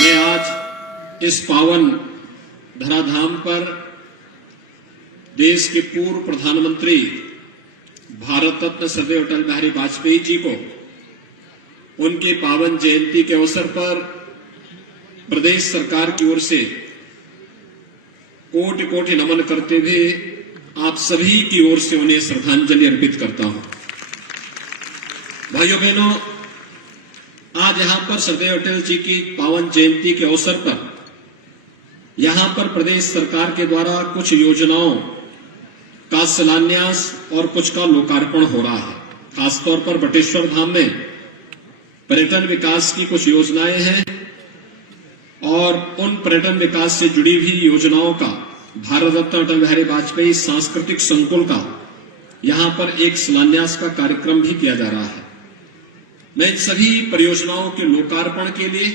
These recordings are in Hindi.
मैं आज इस पावन धराधाम पर देश के पूर्व प्रधानमंत्री भारत रत्न स्वर्गीय अटल बिहारी वाजपेयी जी को उनकी पावन जयंती के अवसर पर प्रदेश सरकार की ओर से कोटि कोटि नमन करते हुए आप सभी की ओर से उन्हें श्रद्धांजलि अर्पित करता हूं। भाइयों बहनों, आज यहां पर सरदेव अटल जी की पावन जयंती के अवसर पर यहां पर प्रदेश सरकार के द्वारा कुछ योजनाओं का शिलान्यास और कुछ का लोकार्पण हो रहा है। खासतौर पर बटेश्वर धाम में पर्यटन विकास की कुछ योजनाएं हैं और उन पर्यटन विकास से जुड़ी हुई योजनाओं का भारत रत्न अटल बिहारी वाजपेयी सांस्कृतिक संकुल का यहां पर एक शिलान्यास का कार्यक्रम भी किया जा रहा है। मैं इन सभी परियोजनाओं के लोकार्पण के लिए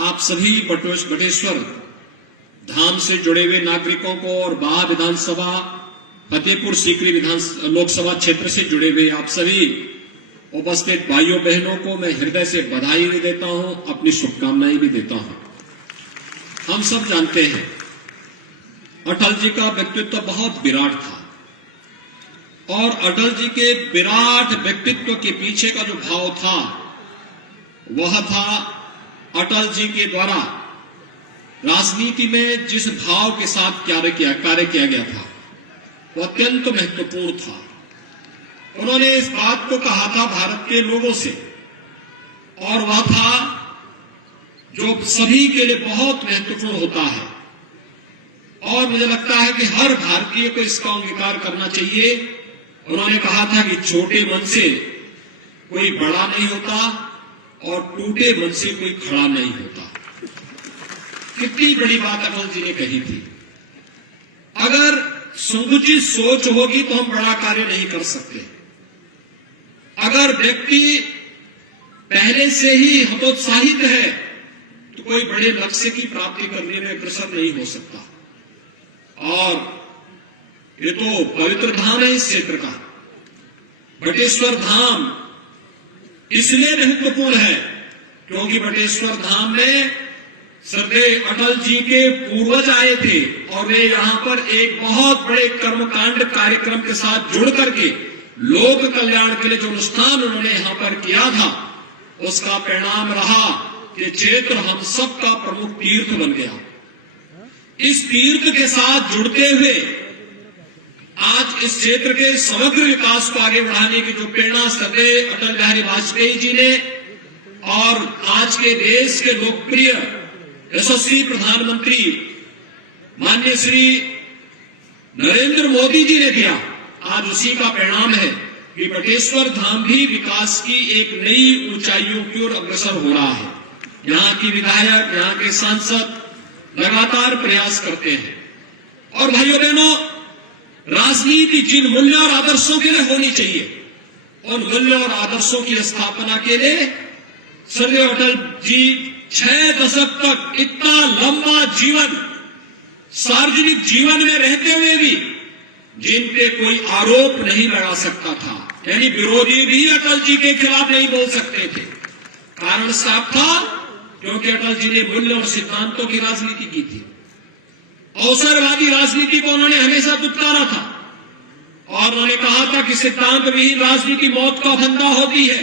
आप सभी बटेश्वर धाम से जुड़े हुए नागरिकों को और बाह विधानसभा फतेहपुर सीकरी लोकसभा क्षेत्र से जुड़े हुए आप सभी उपस्थित भाइयों बहनों को मैं हृदय से बधाई भी देता हूं, अपनी शुभकामनाएं भी देता हूं। हम सब जानते हैं अटल जी का व्यक्तित्व बहुत विराट था और अटल जी के विराट व्यक्तित्व के पीछे का जो भाव था वह था अटल जी के द्वारा राजनीति में जिस भाव के साथ कार्य किया गया था वह अत्यंत महत्वपूर्ण था। उन्होंने इस बात को कहा था भारत के लोगों से और वह था जो सभी के लिए बहुत महत्वपूर्ण होता है और मुझे लगता है कि हर भारतीय को इसका अंगीकार करना चाहिए। उन्होंने कहा था कि छोटे मन से कोई बड़ा नहीं होता और टूटे मन से कोई खड़ा नहीं होता। कितनी बड़ी बात अटल जी ने कही थी। अगर संकुचित सोच होगी तो हम बड़ा कार्य नहीं कर सकते। अगर व्यक्ति पहले से ही हतोत्साहित है तो कोई बड़े लक्ष्य की प्राप्ति करने में अग्रसर नहीं हो सकता। और ये तो पवित्र धाम है इस क्षेत्र का। बटेश्वर धाम इसलिए महत्वपूर्ण है क्योंकि बटेश्वर धाम में सरदेव अटल जी के पूर्वज आए थे और वे यहां पर एक बहुत बड़े कर्मकांड कार्यक्रम के साथ जुड़ करके लोक कल्याण के लिए जो अनुष्ठान उन्होंने यहां पर किया था उसका परिणाम रहा कि क्षेत्र हम सबका प्रमुख तीर्थ बन गया। इस तीर्थ के साथ जुड़ते हुए आज इस क्षेत्र के समग्र विकास को आगे बढ़ाने की जो प्रेरणा सरदेव अटल बिहारी वाजपेयी जी ने और आज के देश के लोकप्रिय यशस्वी प्रधानमंत्री माननीय श्री नरेंद्र मोदी जी ने दिया, आज उसी का परिणाम है कि बटेश्वर धाम भी विकास की एक नई ऊंचाइयों की ओर अग्रसर हो रहा है। यहाँ की विधायक, यहाँ के सांसद लगातार प्रयास करते हैं। और भाइयों बहनों, राजनीति जिन मूल्यों और आदर्शों के लिए होनी चाहिए उन मूल्यों और आदर्शों की स्थापना के लिए स्वर्गीय अटल जी 6 दशक तक इतना लंबा जीवन सार्वजनिक जीवन में रहते हुए भी जिन पे कोई आरोप नहीं लगा सकता था, यानी विरोधी भी अटल जी के खिलाफ नहीं बोल सकते थे। कारण साफ था क्योंकि अटल जी ने मूल्य और सिद्धांतों की राजनीति की थी। अवसरवादी राजनीति को उन्होंने हमेशा दुत्कारा था और उन्होंने कहा था कि सिद्धांत विहीन राजनीति मौत का फंदा होती है।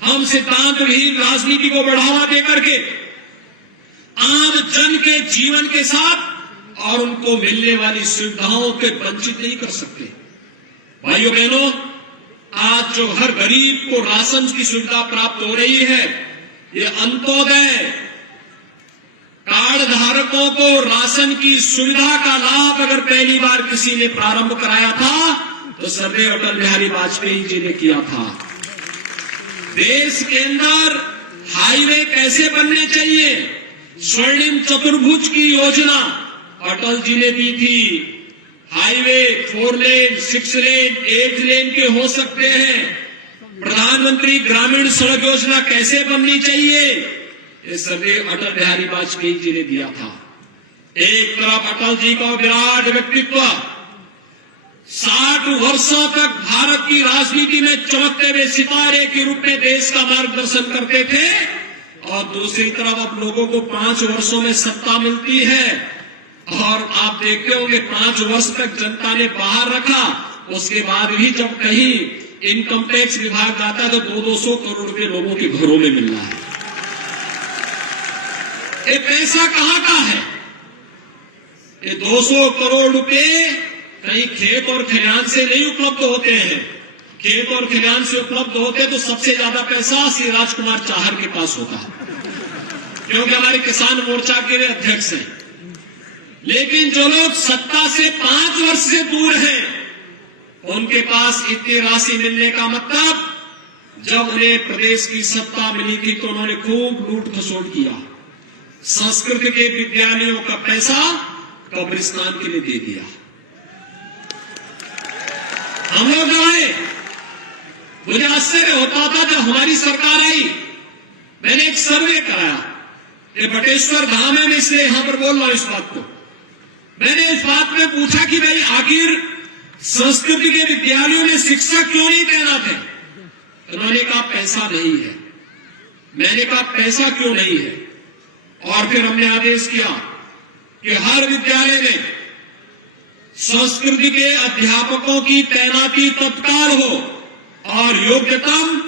हम सिद्धांत विहीन राजनीति को बढ़ावा देकर के आम जन के जीवन के साथ और उनको मिलने वाली सुविधाओं के वंचित नहीं कर सकते। भाइयों बहनों, आज जो हर गरीब को राशन की सुविधा प्राप्त हो रही है, ये अंत्योदय कार्ड धारकों को राशन की सुविधा का लाभ अगर पहली बार किसी ने प्रारंभ कराया था तो सरदेव अटल बिहारी वाजपेयी जी ने किया था। देश के अंदर हाईवे कैसे बनने चाहिए, स्वर्णिम चतुर्भुज की योजना अटल जी ने दी थी। हाईवे 4 लेन, 6 लेन, 8 लेन के हो सकते हैं। प्रधानमंत्री ग्रामीण सड़क योजना कैसे बननी चाहिए, ये सरदेव अटल बिहारी वाजपेयी जी ने दिया था। एक तरफ अटल जी का विराट व्यक्तित्व 60 वर्षों तक भारत की राजनीति में चमकते हुए सितारे के रूप में देश का मार्गदर्शन करते थे और दूसरी तरफ अब लोगों को 5 वर्षों में सत्ता मिलती है और आप देखते होंगे 5 वर्ष तक जनता ने बाहर रखा, उसके बाद भी जब कहीं इनकम टैक्स विभाग जाता है तो 200 करोड़ रुपए लोगों के घरों में मिल रहा है। ये पैसा कहां का है? ये 200 करोड़ रुपए कहीं खेत और खलिहान से नहीं उपलब्ध होते हैं। खेत और खलिहान से उपलब्ध होते तो सबसे ज्यादा पैसा श्री राजकुमार चाहर के पास होता है, क्योंकि हमारे किसान मोर्चा के वे अध्यक्ष हैं। लेकिन जो लोग सत्ता से 5 वर्ष से दूर हैं, उनके पास इतनी राशि मिलने का मतलब, जब उन्हें प्रदेश की सत्ता मिली थी तो उन्होंने खूब लूट खसोट किया। संस्कृत के विद्यालयों का पैसा कब्रिस्तान के लिए दे दिया। हम लोग जो आए, मुझे आश्चर्य होता था जब हमारी सरकार आई, मैंने एक सर्वे कराया। ये बटेश्वर धाम है, मैं इसलिए यहां पर बोल रहा हूं इस बात को। मैंने इस बात में पूछा कि भाई आखिर संस्कृति के विद्यालयों में शिक्षक क्यों नहीं तैनात है? उन्होंने कहा पैसा नहीं है। मैंने कहा पैसा क्यों नहीं है? और फिर हमने आदेश किया कि हर विद्यालय में संस्कृति के अध्यापकों की तैनाती तत्काल हो और योग्यतम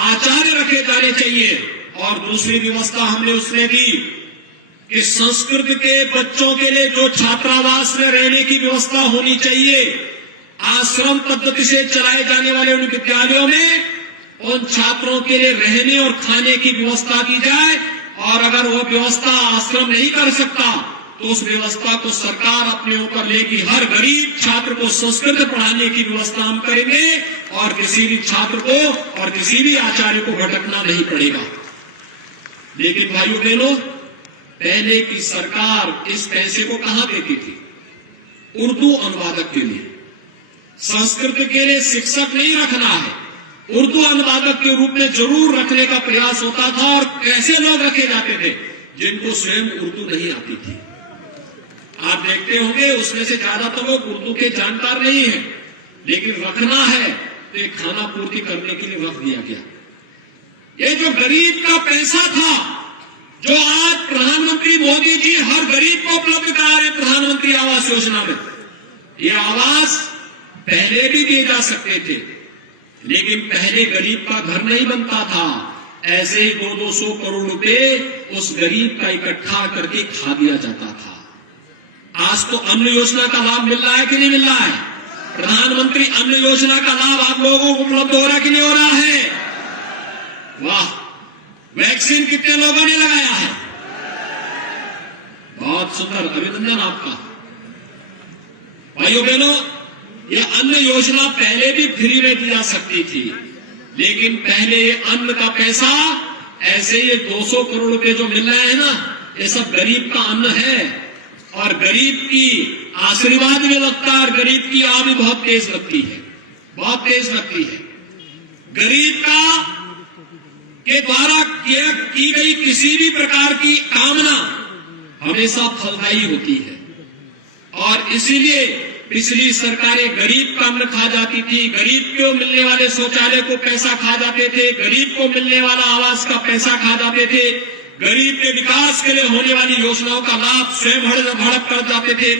आचार्य रखे जाने चाहिए। और दूसरी व्यवस्था हमने उसमें दी कि संस्कृत के बच्चों के लिए जो छात्रावास में रहने की व्यवस्था होनी चाहिए, आश्रम पद्धति से चलाए जाने वाले उन विद्यालयों में उन छात्रों के लिए रहने और खाने की व्यवस्था की जाए। और अगर वह व्यवस्था आश्रम नहीं कर सकता तो उस व्यवस्था को सरकार अपने ऊपर लेगी। हर गरीब छात्र को संस्कृत पढ़ाने की व्यवस्था हम करेंगे और किसी भी छात्र को और किसी भी आचार्य को भटकना नहीं पड़ेगा। लेकिन भाइयों बहनों, पहले की सरकार इस पैसे को कहां देती थी? उर्दू अनुवादक के लिए। संस्कृत के लिए शिक्षक नहीं रखना है, उर्दू अनुवादक के रूप में जरूर रखने का प्रयास होता था। और कैसे लोग रखे जाते थे? जिनको स्वयं उर्दू नहीं आती थी। आप देखते होंगे उसमें से ज्यादातर लोग उर्दू के जानकार नहीं है, लेकिन रखना है तो एक खाना पूर्ति करने के लिए रख दिया गया। ये जो गरीब का पैसा था, जो आज प्रधानमंत्री मोदी जी हर गरीब को उपलब्ध करा रहे प्रधानमंत्री आवास योजना में, ये आवास पहले भी दिए जा सकते थे, लेकिन पहले गरीब का घर नहीं बनता था। ऐसे ही 200 करोड़ रुपए उस गरीब का इकट्ठा करके खा दिया जाता था। आज तो अन्न योजना का लाभ मिल रहा है कि नहीं मिल रहा है? प्रधानमंत्री अन्न योजना का लाभ आप लोगों को उपलब्ध हो रहा है कि नहीं हो रहा है? वाह! वैक्सीन कितने लोगों ने लगाया है? बहुत सुंदर, अभिनंदन आपका। भाइयों बहनों, यह अन्न योजना पहले भी फ्री में दी जा सकती थी, लेकिन पहले ये अन्न का पैसा, ऐसे ये 200 करोड़ रुपए जो मिल रहे हैं ना, ये सब गरीब का अन्न है। और गरीब की आशीर्वाद में लगता है और गरीब की आह भी बहुत तेज लगती है, बहुत तेज लगती है। गरीब का के द्वारा की गई किसी भी प्रकार की कामना हमेशा फलदायी होती है। और इसीलिए पिछली सरकारें गरीब का अन्न खा जाती थी, गरीब को मिलने वाले शौचालय को पैसा खा जाते थे, गरीब को मिलने वाला आवास का पैसा खा जाते थे, गरीब के विकास के लिए होने वाली योजनाओं का लाभ स्वयं हड़प कर जाते थे।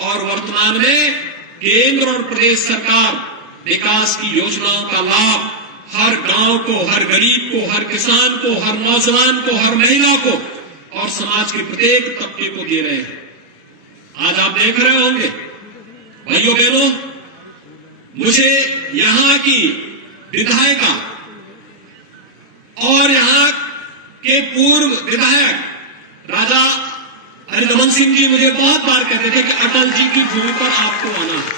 और वर्तमान में केंद्र और प्रदेश सरकार विकास की योजनाओं का लाभ हर गांव को, हर गरीब को, हर किसान को, हर नौजवान को, हर महिला को और समाज के प्रत्येक तबके को दे रहे हैं। आज आप देख रहे होंगे भाइयों बहनों, मुझे यहां की विधायिका और यहां के पूर्व विधायक राजा हरिदमन सिंह जी मुझे बहुत बार कहते थे कि अटल जी की भूमि पर आपको आना है।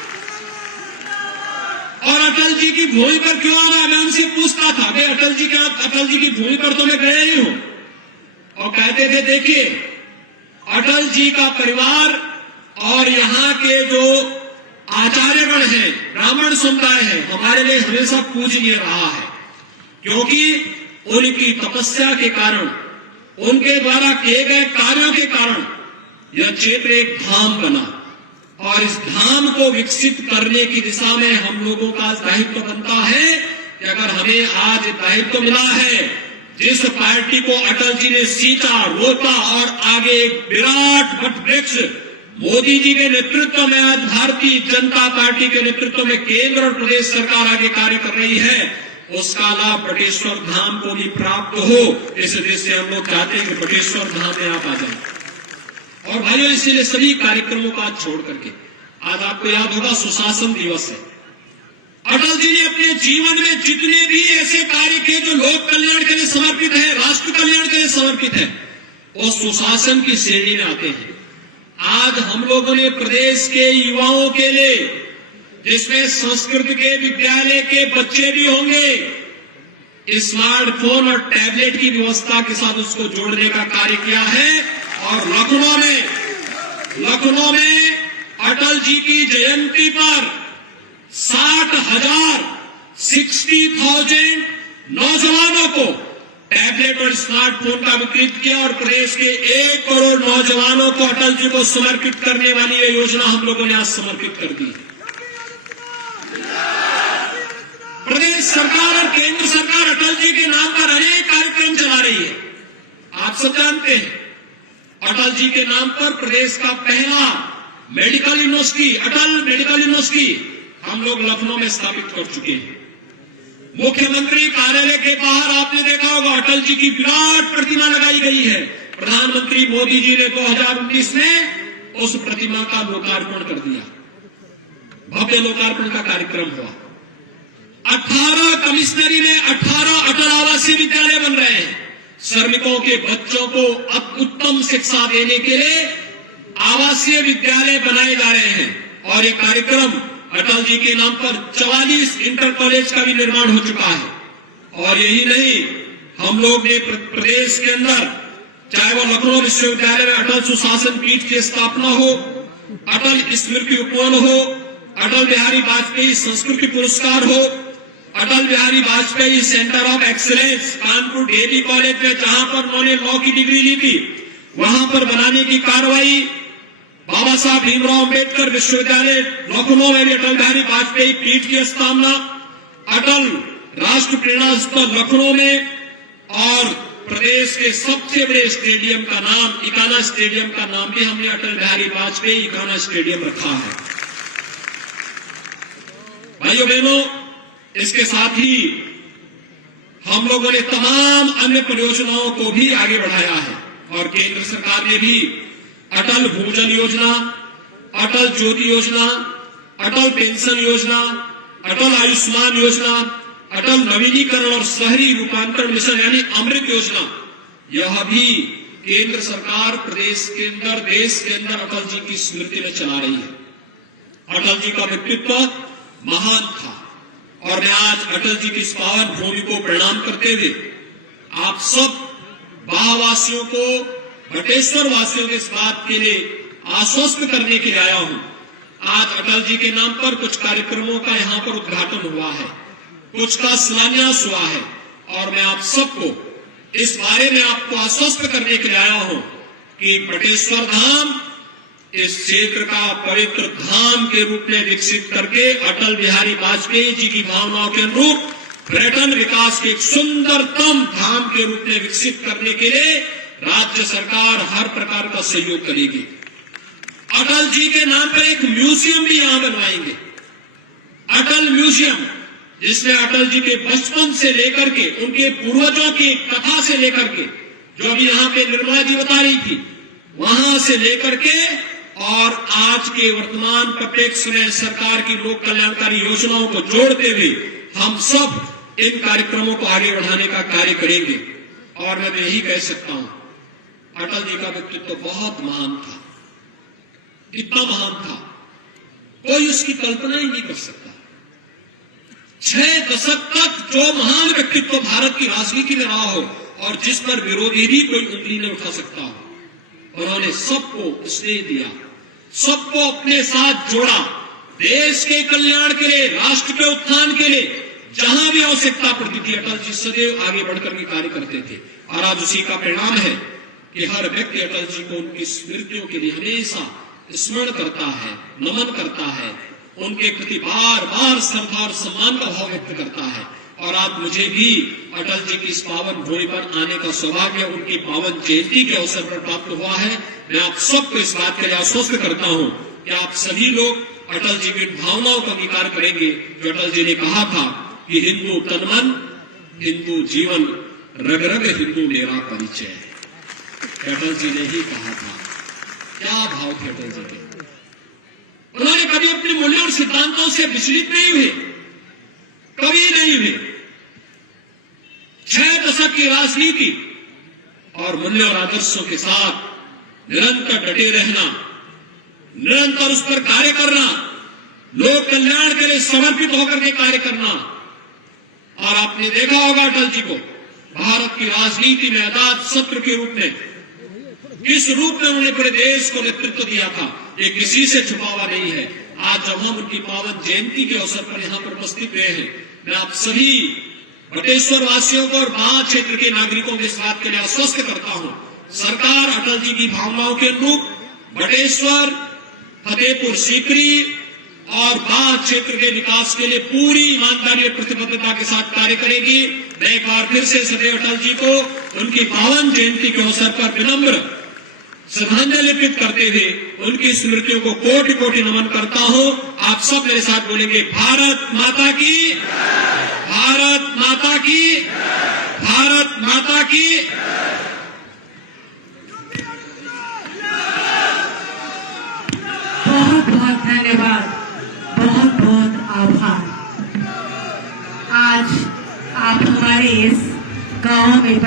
और अटल जी की भूमि पर क्यों आना है? मैं उनसे पूछता था, भाई अटल जी की भूमि पर तो मैं गया ही हूं। और कहते थे देखिए, अटल जी का परिवार और यहां के जो आचार्यगण है, ब्राह्मण समुदाय है, हमारे लिए हमेशा पूजनीय रहा है, क्योंकि उनकी तपस्या के कारण, उनके द्वारा किए गए कार्यों के कारण यह क्षेत्र एक धाम बना। और इस धाम को विकसित करने की दिशा में हम लोगों का दायित्व बनता है कि अगर हमें आज दायित्व मिला है जिस पार्टी को अटल जी ने सींचा, रोका और आगे एक विराट वटवृक्ष मोदी जी के नेतृत्व में, आज भारतीय जनता पार्टी के नेतृत्व में केंद्र और प्रदेश सरकार आगे कार्य कर रही है, उसका लाभ बटेश्वर धाम को भी प्राप्त हो। इस देश से हम लोग चाहते हैं कि बटेश्वर धाम में आप आ जाए। और भाइयों, इसीलिए सभी कार्यक्रमों को आज छोड़ करके, आज आपको याद होगा सुशासन दिवस है। अटल जी ने अपने जीवन में जितने भी ऐसे कार्य किए जो लोक कल्याण के लिए समर्पित है, राष्ट्र कल्याण के लिए समर्पित है, वो सुशासन की श्रेणी में आते हैं। आज हम लोगों ने प्रदेश के युवाओं के लिए, जिसमें संस्कृत के विद्यालय के बच्चे भी होंगे, स्मार्टफोन और टैबलेट की व्यवस्था के साथ उसको जोड़ने का कार्य किया है। और लखनऊ में अटल जी की जयंती पर 60,000 नौजवानों को टैबलेट और स्मार्टफोन का वितरित किया और प्रदेश के 1 करोड़ नौजवानों को अटल जी को समर्पित करने वाली ये योजना हम लोगों ने आज समर्पित कर दी। प्रदेश सरकार और केंद्र सरकार अटल जी के नाम पर अनेक कार्यक्रम चला रही है। आप सब जानते हैं, अटल जी के नाम पर प्रदेश का पहला मेडिकल यूनिवर्सिटी, अटल मेडिकल यूनिवर्सिटी, हम लोग लखनऊ में स्थापित कर चुके हैं। मुख्यमंत्री कार्यालय के बाहर आपने देखा होगा अटल जी की विराट प्रतिमा लगाई गई है। प्रधानमंत्री मोदी जी ने 2019 में उस प्रतिमा का लोकार्पण कर दिया। भव्य लोकार्पण का कार्यक्रम हुआ। 18 कमिश्नरी में 18 अटल आवासीय विद्यालय बन रहे हैं। श्रमिकों के बच्चों को अब उत्तम शिक्षा देने के लिए आवासीय विद्यालय बनाए जा रहे हैं। और ये कार्यक्रम अटल जी के नाम पर 44 इंटर कॉलेज का भी निर्माण हो चुका है। और यही नहीं, हम लोग ने प्रदेश के अंदर, चाहे वो लखनऊ विश्वविद्यालय में अटल सुशासन पीठ की स्थापना हो, अटल स्मृति उपवन हो, अटल बिहारी वाजपेयी संस्कृति पुरस्कार हो, Atal Bihari Vajpayee centre of excellence Kanpur Daly college में, जहां पर उन्होंने लॉ की डिग्री ली थी, वहां पर बनाने की कार्रवाई, बाबा साहब भीमराव अंबेडकर विश्वविद्यालय लखनऊ में भी अटल बिहारी वाजपेयी पीठ की स्थापना, अटल राष्ट्र प्रेरणा स्थल लखनऊ में, और प्रदेश के सबसे बड़े स्टेडियम का नाम, इकाना स्टेडियम का नाम भी हमने अटल बिहारी वाजपेयी इकाना स्टेडियम रखा है। भाइयों बहनों, इसके साथ ही हम लोगों ने तमाम अन्य परियोजनाओं को भी आगे बढ़ाया है। और केंद्र सरकार ने भी अटल भूजल योजना, अटल ज्योति योजना, अटल पेंशन योजना, अटल आयुष्मान योजना, अटल नवीनीकरण और शहरी रूपांतरण मिशन यानी अमृत योजना, यह भी केंद्र सरकार प्रदेश के अंदर, देश के अंदर अटल जी की स्मृति में चला रही है। अटल जी का व्यक्तित्व महान था। और मैं आज अटल जी की इस पावन भूमि को प्रणाम करते हुए आप सब बाहवासियों को, बटेश्वर वासियों के इस बात के लिए आश्वस्त करने के लिए आया हूं। आज अटल जी के नाम पर कुछ कार्यक्रमों का यहां पर उद्घाटन हुआ है, कुछ का शिलान्यास हुआ है, और मैं आप सबको इस बारे में आपको आश्वस्त करने के लिए आया हूं कि बटेश्वर धाम इस क्षेत्र का पवित्र धाम के रूप में विकसित करके अटल बिहारी वाजपेयी जी की भावनाओं के अनुरूप पर्यटन विकास के एक सुंदरतम धाम के रूप में विकसित करने के लिए राज्य सरकार हर प्रकार का सहयोग करेगी। अटल जी के नाम पर एक म्यूजियम भी यहां बनवाएंगे, अटल म्यूजियम, जिसमें अटल जी के बचपन से लेकर के, उनके पूर्वजों की कथा से लेकर के, जो अभी यहां पे निर्मला जी बता रही थी, वहां से लेकर के और आज के वर्तमान परिप्रेक्ष्य में सरकार की लोक कल्याणकारी योजनाओं को जोड़ते हुए हम सब इन कार्यक्रमों को आगे बढ़ाने का कार्य करेंगे। और मैं यही कह सकता हूं, अटल जी का व्यक्तित्व बहुत महान था, इतना महान था कोई उसकी कल्पना ही नहीं कर सकता। 6 दशक तक जो महान व्यक्तित्व भारत की राजनीति में रहा हो और जिस पर विरोधी भी कोई उंगली नहीं उठा सकता हो, उन्होंने सबको स्नेह दिया, सबको अपने साथ जोड़ा, देश के कल्याण के लिए, राष्ट्र के उत्थान के लिए जहां भी आवश्यकता पड़ती थी अटल जी सदैव आगे बढ़कर के कार्य करते थे। और आज उसी का परिणाम है कि हर व्यक्ति अटल जी को उनकी स्मृतियों के लिए हमेशा स्मरण करता है, नमन करता है, उनके प्रति बार बार श्रद्धा और सम्मान का भाव व्यक्त करता है। और आप मुझे भी अटल जी की इस पावन भूमि पर आने का सौभाग्य उनकी पावन जयंती के अवसर पर प्राप्त हुआ है। मैं आप सबको इस बात के लिए आश्वस्त करता हूं कि आप सभी लोग अटल जी की भावनाओं का अंगीकार करेंगे, जो अटल जी ने कहा था कि हिंदू तन मन, हिंदू जीवन, रग रग हिंदू मेरा परिचय। अटल जी ने ही कहा था। क्या भाव थे अटल जी के। उन्होंने कभी अपने मूल्यों और सिद्धांतों से विचलित नहीं हुए, कभी नहीं हुए। 6 दशक की राजनीति और मूल्य और आदर्शों के साथ निरंतर डटे रहना, निरंतर उस पर कार्य करना, लोक कल्याण के लिए समर्पित होकर के कार्य करना। और आपने देखा होगा अटल जी को भारत की राजनीति में अजात शत्रु के रूप में, किस रूप में उन्होंने पूरे देश को नेतृत्व दिया था, ये किसी से छुपा हुआ नहीं है। आज जब हम उनकी पावन जयंती के अवसर पर यहाँ पर उपस्थित हुए हैं, मैं आप सभी बटेश्वर वासियों को और बाढ़ क्षेत्र के नागरिकों के इस बात के लिए आश्वस्त करता हूं, सरकार अटल जी की भावनाओं के अनुरूप बटेश्वर, फतेहपुर सीकरी और बाढ़ क्षेत्र के विकास के लिए पूरी ईमानदारी और प्रतिबद्धता के साथ कार्य करेगी। मैं एक बार फिर से सदैव अटल जी को उनकी पावन जयंती के अवसर पर विनम्र श्रद्धांजलि अर्पित करते हुए उनकी स्मृतियों को कोटि कोटि नमन करता हूं। आप सब मेरे साथ बोलेंगे, भारत माता की, भारत माता की, भारत माता की। बहुत बहुत धन्यवाद, बहुत बहुत आभार। आज आप हमारे इस गांव में